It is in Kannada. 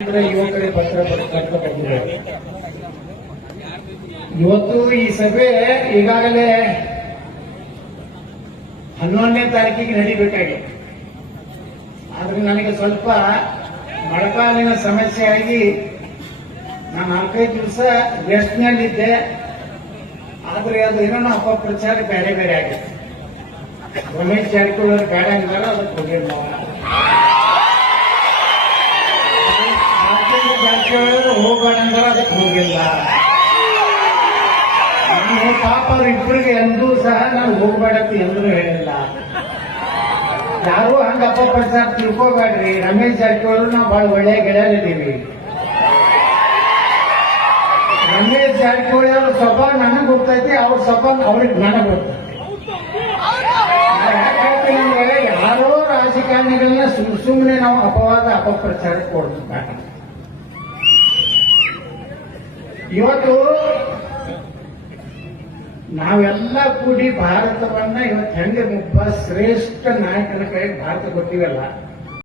ಯುವಕರಿಗೆ ಪತ್ರ ಬರೆದಿದ್ದಾರೆ. ಇವತ್ತು ಈ ಸಭೆ ಈಗಾಗಲೇ 11ನೇ ತಾರೀಕಿಗೆ ನಡೀಬೇಕಾಗಿದೆ. ಆದ್ರೆ ನನಗೆ ಸ್ವಲ್ಪ ಮೊಳಕಾಲಿನ ಸಮಸ್ಯೆ ಆಗಿ ನಾನು 4-5 ದಿವಸ ರೆಸ್ಟ್ನಲ್ಲಿದ್ದೆ. ಆದ್ರೆ ಅದು ಏನೋ ಅಪಪ್ರಚಾರ ಬೇರೆ ಬೇರೆ ಆಗಿದೆ. ರಮೇಶ್ ಜಾರಕಿಹೊಳಿ ಅವರು ಬೇಡ ಅಂದಾರ ಅದಕ್ಕೆ ಹೋಗಿಲ್ಲ. ಜಾರಕಿಹೊಳಿ ಹೋಗೋಣ ಅಂದ್ರೆ ಅದಕ್ಕೆ ಹೋಗಿಲ್ಲ. ನಾನು ಪಾಪ ಅವ್ರಿಬ್ಬರಿಗೆ ಎಂದೂ ಸಹ ನಾನು ಹೋಗ್ಬೇಡತ್ತು ಎಂದೂ ಹೇಳಿಲ್ಲ. ಯಾರು ಹಂಗ ಅಪಪ್ರಚಾರ ತಿಳ್ಕೋಬೇಡ್ರಿ. ರಮೇಶ್ ಜಾರಕಿಹೊಳಿ ನಾವು ಬಹಳ ಒಳ್ಳೆ ಗೆಳೆಯರಿದ್ದೀವಿ. ರಮೇಶ್ ಜಾರಕಿಹೊಳಿ ಅವ್ರ ಸ್ವಭಾವ ನನಗೆ ಗೊತ್ತೈತಿ, ಅವ್ರ ಸ್ವಭಾವ ಅವ್ರಿಗೆ ನನಗೆ ಗೊತ್ತೈತಿ. ಯಾಕಂದ್ರೆ ಯಾರೋ ರಾಜಕಾರಣಿಗಳನ್ನ ಸುಮ್ಮನೆ ನಾವು ಅಪವಾದ ಅಪಪ್ರಚಾರಕ್ಕೆ ಕೊಡ್ಬೇಕು. ಇವತ್ತು ನಾವೆಲ್ಲ ಕೂಡಿ ಭಾರತವನ್ನ ಇವತ್ತು ಹೆಂಗೆ ಒಬ್ಬ ಶ್ರೇಷ್ಠ ನಾಯಕನ ಕೈ ಭಾರತ ಕೊಟ್ಟಿವಲ್ಲ,